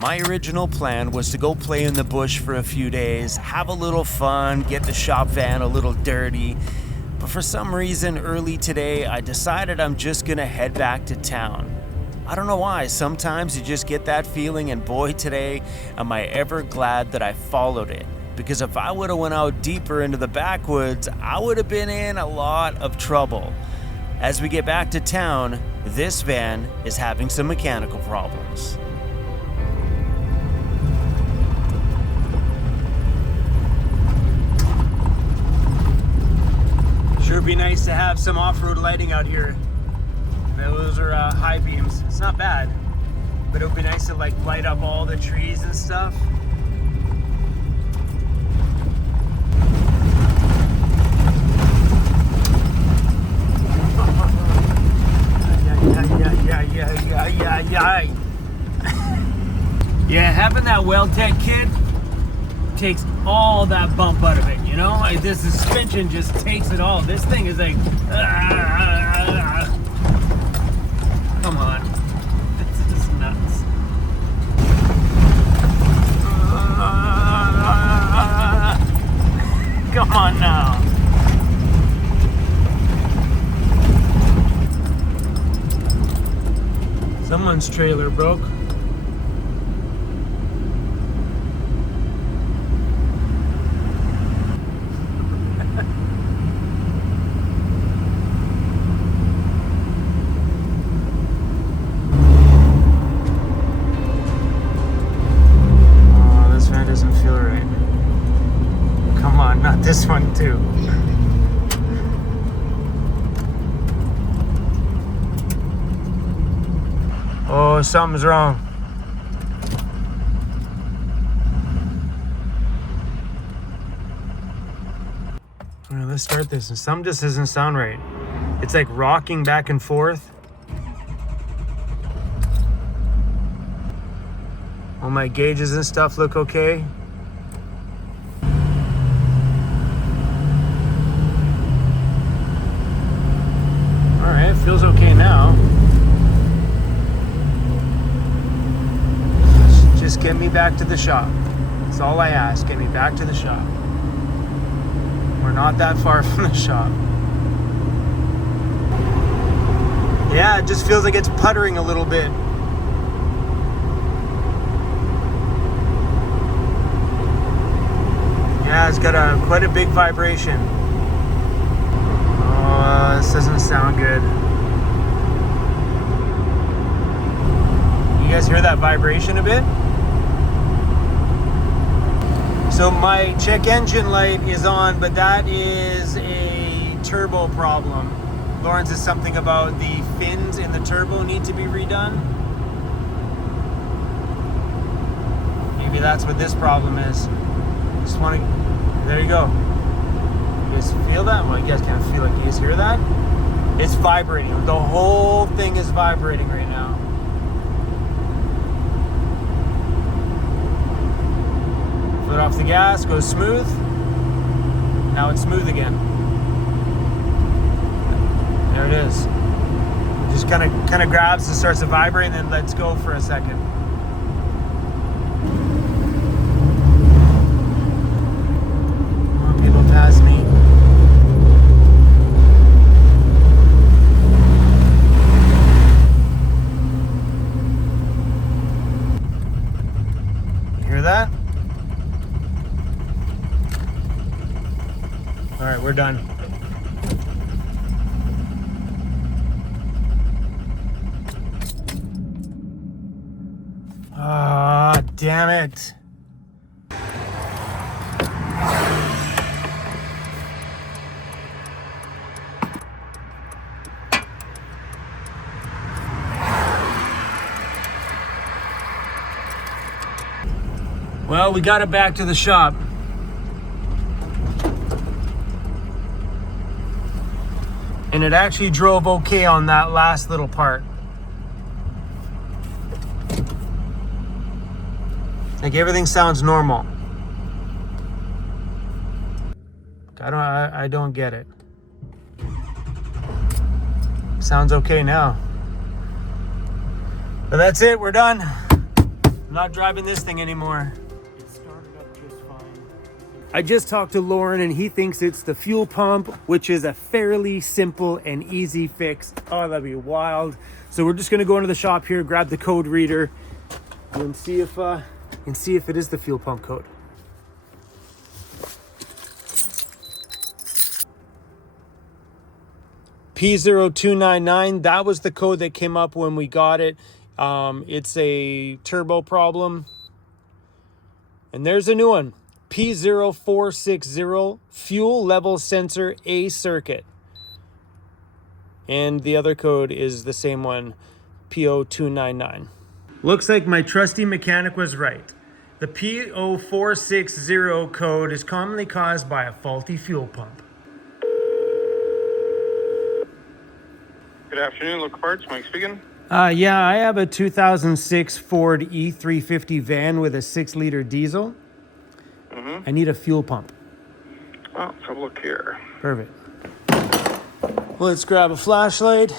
My original plan was to go play in the bush for a few days, have a little fun, get the shop van a little dirty. But for some reason, early today, I decided I'm just gonna head back to town. I don't know why, sometimes you just get that feeling, and boy, today, am I ever glad that I followed it. Because if I would have went out deeper into the backwoods, I would have been in a lot of trouble. As we get back to town, this van is having some mechanical problems. Sure be nice to have some off-road lighting out here. Those are high beams. It's not bad, but it would be nice to like light up all the trees and stuff. Yeah, having that Well-Tech kit takes all that bump out of it, you know? Like, this suspension just takes it all. This thing is like, come on. This is nuts. Come on now. Someone's trailer broke. This one too. Oh, something's wrong. All right, let's start this. And some just doesn't sound right. It's like rocking back and forth. All my gauges and stuff look okay. Feels okay now. Just get me back to the shop. That's all I ask. Get me back to the shop. We're not that far from the shop. Yeah, it just feels like it's puttering a little bit. Yeah, it's got quite a big vibration. Oh, this doesn't sound good. You guys hear that vibration a bit? So my check engine light is on, but that is a turbo problem. Lauren says something about the fins in the turbo need to be redone. Maybe that's what this problem is. Just want to, there you go. You guys feel that? Well, you guys can't feel it. You guys hear that? It's vibrating. The whole thing is vibrating right now. Foot off the gas, goes smooth. Now it's smooth again. There it is. It just kind of grabs and starts to vibrate, and then lets go for a second. More people pass me. You hear that? All right, we're done. Ah, damn it. Well, we got it back to the shop. And it actually drove okay on that last little part. Like everything sounds normal. I don't get it. Sounds okay now. But that's it, we're done. I'm not driving this thing anymore. It started up just fine. I just talked to Lauren and he thinks it's the fuel pump, which is a fairly simple and easy fix. Oh, that'd be wild. So we're just gonna go into the shop here, grab the code reader, and see if it is the fuel pump code. P0299, that was the code that came up when we got it. It's a turbo problem. And there's a new one. P0460, fuel level sensor A circuit. And the other code is the same one, P0299. Looks like my trusty mechanic was right. The P0460 code is commonly caused by a faulty fuel pump. Good afternoon, Local Parts. Mike speaking. Yeah, I have a 2006 Ford E350 van with a 6-liter diesel. I need a fuel pump. Well, let's have a look here. Perfect. Let's grab a flashlight.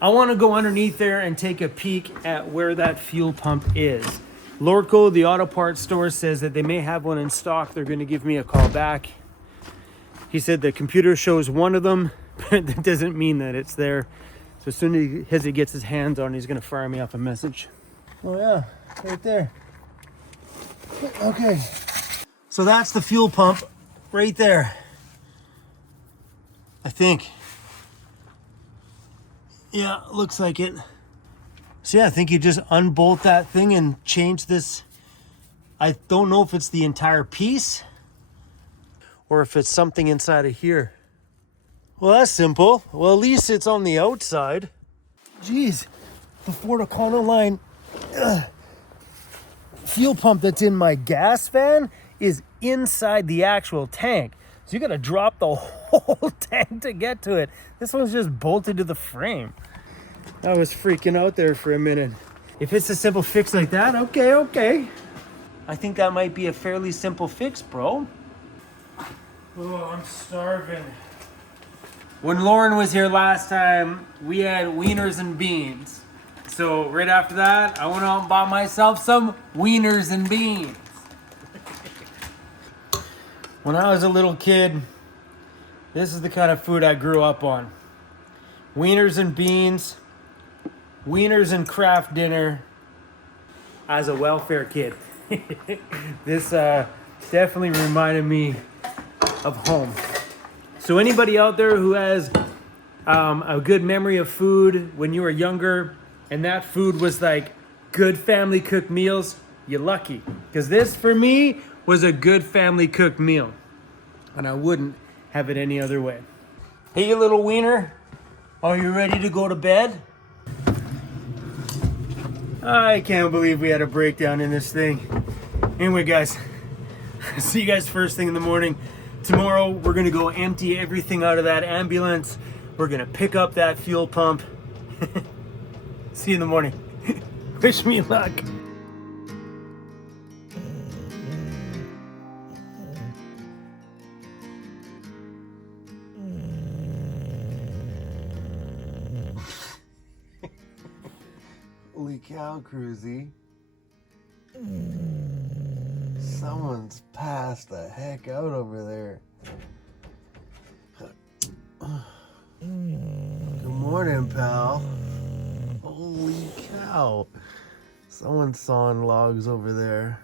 I want to go underneath there and take a peek at where that fuel pump is. Lordco, the auto parts store, says that they may have one in stock. They're going to give me a call back. He said the computer shows one of them, but that doesn't mean that it's there. So as soon as he gets his hands on it, he's going to fire me off a message. Oh yeah, right there. Okay. So that's the fuel pump right there. I think. Yeah, looks like it. So yeah, I think you just unbolt that thing and change this. I don't know if it's the entire piece or if it's something inside of here. Well, that's simple. Well, at least it's on the outside. Jeez, the Ford Econoline fuel pump that's in my gas van is inside the actual tank. So you gotta drop the whole tank to get to it. This one's just bolted to the frame. I was freaking out there for a minute. If it's a simple fix like that, okay. I think that might be a fairly simple fix, bro. Oh, I'm starving. When Lauren was here last time, we had wieners and beans. So right after that, I went out and bought myself some wieners and beans. When I was a little kid, this is the kind of food I grew up on. Wieners and beans, wieners and craft dinner as a welfare kid. This definitely reminded me of home. So anybody out there who has a good memory of food when you were younger and that food was like good family cooked meals, you're lucky. Because this, for me, was a good family cooked meal. And I wouldn't have it any other way. Hey, you little wiener. Are you ready to go to bed? I can't believe we had a breakdown in this thing. Anyway, guys, see you guys first thing in the morning. Tomorrow, we're gonna go empty everything out of that ambulance. We're gonna pick up that fuel pump. See you in the morning. Wish me luck. Holy cow, Cruzy. Someone's passed the heck out over there. Good morning, pal. Holy cow. Someone's sawing logs over there.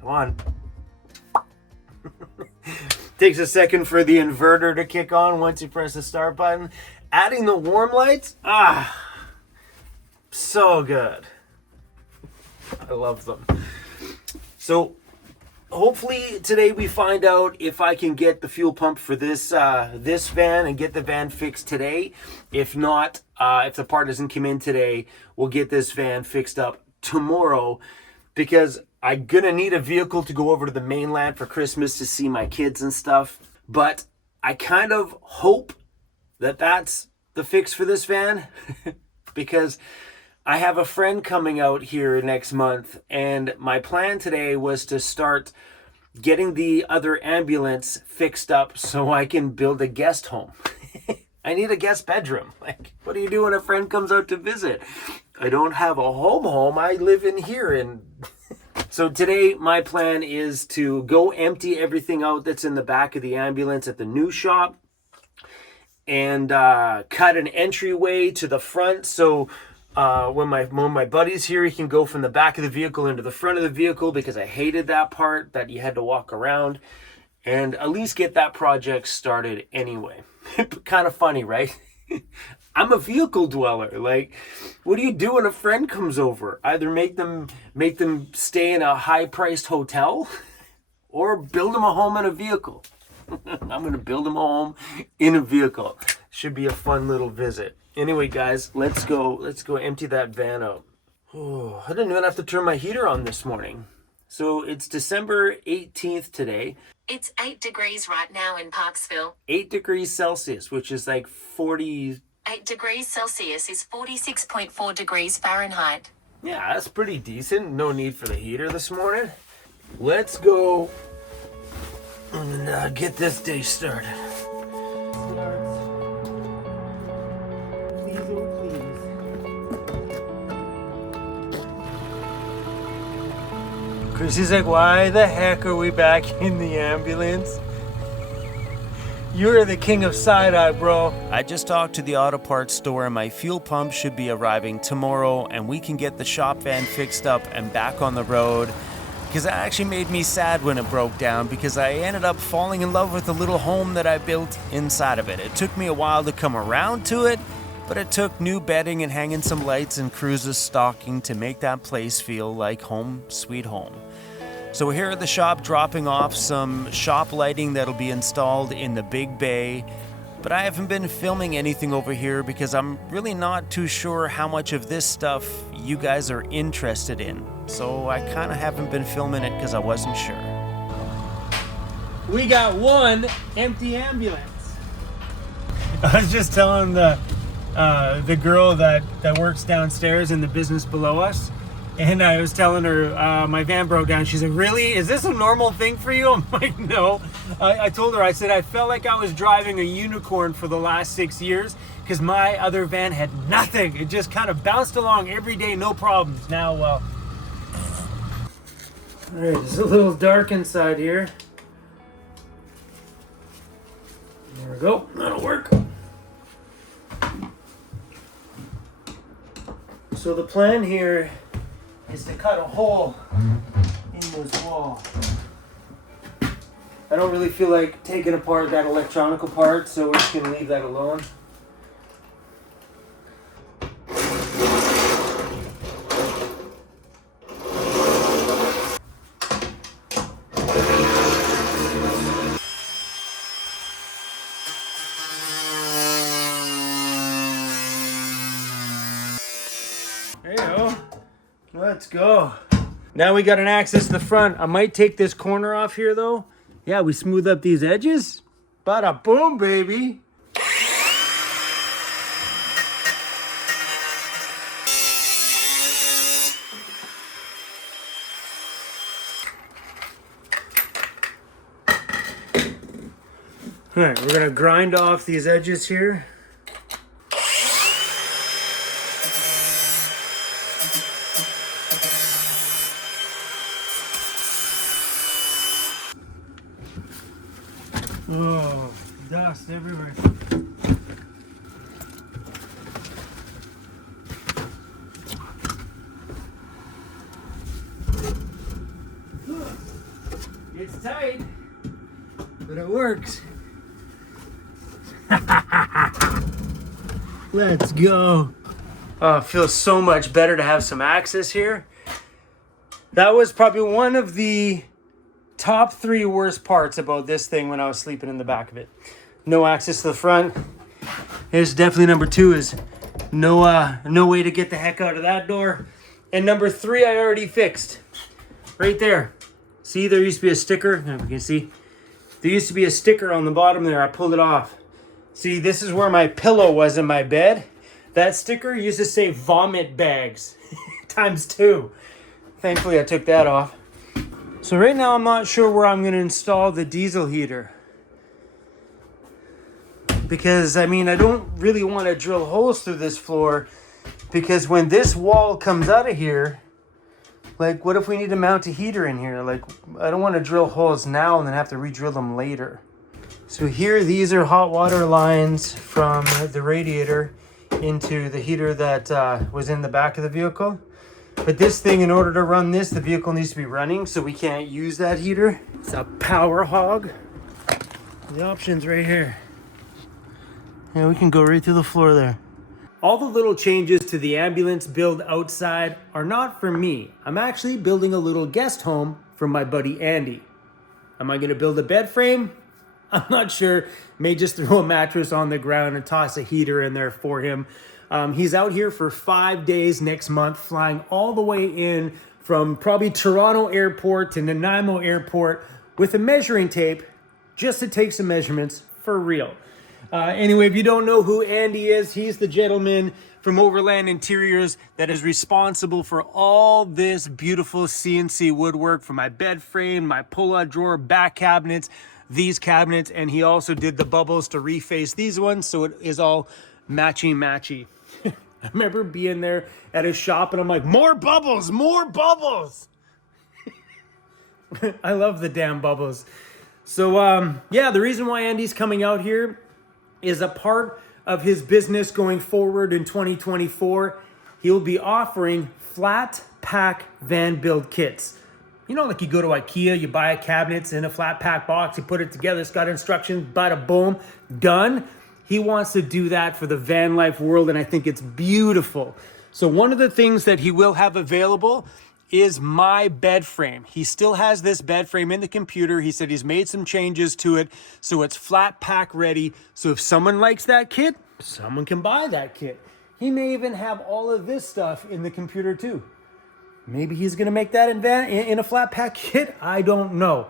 Come on. Takes a second for the inverter to kick on once you press the start button. Adding the warm lights, so good. I love them. So hopefully today we find out if I can get the fuel pump for this this van and get the van fixed today. If not, if the part doesn't come in today, we'll get this van fixed up tomorrow, because I'm gonna need a vehicle to go over to the mainland for Christmas to see my kids and stuff. But I kind of hope that that's the fix for this van because I have a friend coming out here next month, and my plan today was to start getting the other ambulance fixed up so I can build a guest home. I need a guest bedroom. Like, what do you do when a friend comes out to visit? I don't have a home. I live in here. And so today my plan is to go empty everything out that's in the back of the ambulance at the new shop, and cut an entryway to the front, so when my buddy's here, he can go from the back of the vehicle into the front of the vehicle, because I hated that part that you had to walk around, and at least get that project started anyway. Kind of funny, right? I'm a vehicle dweller. Like, what do you do when a friend comes over? Either make them stay in a high-priced hotel or build them a home in a vehicle. I'm going to build them a home in a vehicle. Should be a fun little visit. Anyway, guys, let's go empty that van out. Oh, I didn't even have to turn my heater on this morning. So it's December 18th today. It's 8 degrees right now in Parksville. 8 degrees Celsius, which is like 40... 8 degrees Celsius is 46.4 degrees Fahrenheit. Yeah, that's pretty decent. No need for the heater this morning. Let's go and get this day started. Please, oh please. Chrissy's like, why the heck are we back in the ambulance? You're the king of side-eye, bro. I just talked to the auto parts store, and my fuel pump should be arriving tomorrow, and we can get the shop van fixed up and back on the road. Because that actually made me sad when it broke down, because I ended up falling in love with the little home that I built inside of it. It took me a while to come around to it, but it took new bedding and hanging some lights and Cruz's stocking to make that place feel like home sweet home. So we're here at the shop dropping off some shop lighting that'll be installed in the big bay. But I haven't been filming anything over here because I'm really not too sure how much of this stuff you guys are interested in. So I kind of haven't been filming it because I wasn't sure. We got one empty ambulance. I was just telling the girl that works downstairs in the business below us. And I was telling her my van broke down. She's like, really? Is this a normal thing for you? I'm like, no. I told her, I said, I felt like I was driving a unicorn for the last 6 years because my other van had nothing. It just kind of bounced along every day, no problems. Now, well. All right, it's a little dark inside here. There we go. That'll work. So the plan here is to cut a hole in this wall. I don't really feel like taking apart that electronical part, so we're just gonna leave that alone. There you go. Let's go. Now we got an access to the front. I might take this corner off here though. Yeah, we smooth up these edges. Bada boom, baby. All right, we're gonna grind off these edges here. Oh, dust everywhere. It's tight, but it works. Let's go. Oh, it feels so much better to have some access here. That was probably one of the top 3 worst parts about this thing when I was sleeping in the back of it. No access to the front. Here's definitely number 2 is no way to get the heck out of that door. And number 3 I already fixed. Right there. See, there used to be a sticker. If you can see. There used to be a sticker on the bottom there. I pulled it off. See, this is where my pillow was in my bed. That sticker used to say vomit bags times 2. Thankfully I took that off. So right now I'm not sure where I'm going to install the diesel heater. Because, I mean, I don't really want to drill holes through this floor, because when this wall comes out of here, like, what if we need to mount a heater in here? Like, I don't want to drill holes now and then have to re-drill them later. So here, these are hot water lines from the radiator into the heater that was in the back of the vehicle. But this thing, in order to run this, the vehicle needs to be running, so we can't use that heater. It's a power hog. The option's right here. Yeah, we can go right through the floor there. All the little changes to the ambulance build outside are not for me. I'm actually building a little guest home for my buddy Andy. Am I going to build a bed frame? I'm not sure. May just throw a mattress on the ground and toss a heater in there for him. He's out here for 5 days next month, flying all the way in from probably Toronto Airport to Nanaimo Airport with a measuring tape just to take some measurements for real. Anyway, if you don't know who Andy is, he's the gentleman from Overland Interiors that is responsible for all this beautiful CNC woodwork for my bed frame, my pull-out drawer, back cabinets, these cabinets, and he also did the bubbles to reface these ones, so it is all matchy. I remember being there at his shop and I'm like, more bubbles, more bubbles. I love the damn bubbles. So, yeah, the reason why Andy's coming out here is a part of his business going forward in 2024. He'll be offering flat pack van build kits. You know, like you go to IKEA, you buy a cabinet in a flat pack box, you put it together, it's got instructions, bada boom, done. He wants to do that for the van life world, and I think it's beautiful. So one of the things that he will have available is my bed frame. He still has this bed frame in the computer. He said he's made some changes to it, so it's flat pack ready. So if someone likes that kit, someone can buy that kit. He may even have all of this stuff in the computer too. Maybe he's gonna make that in a flat pack kit. I don't know.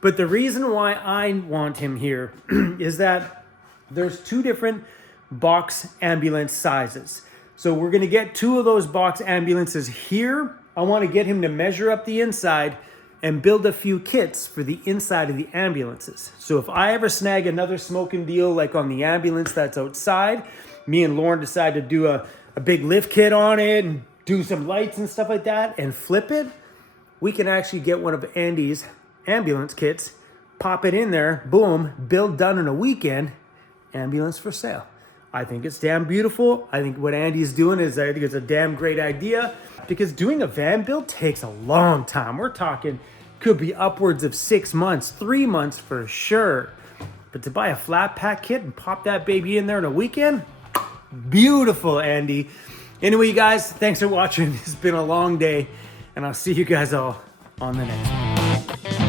But the reason why I want him here is that there's 2 different box ambulance sizes. So we're gonna get 2 of those box ambulances here. I wanna get him to measure up the inside and build a few kits for the inside of the ambulances. So if I ever snag another smoking deal like on the ambulance that's outside, me and Lauren decide to do a big lift kit on it and do some lights and stuff like that and flip it, we can actually get one of Andy's ambulance kits, pop it in there, boom, build done in a weekend, ambulance for sale. I think it's damn beautiful. I think what Andy's doing is, I think it's a damn great idea, because doing a van build takes a long time. We're talking, could be upwards of 6 months, 3 months for sure. But to buy a flat pack kit and pop that baby in there in a weekend, beautiful, Andy. Anyway, you guys, thanks for watching. It's been a long day, and I'll see you guys all on the next one.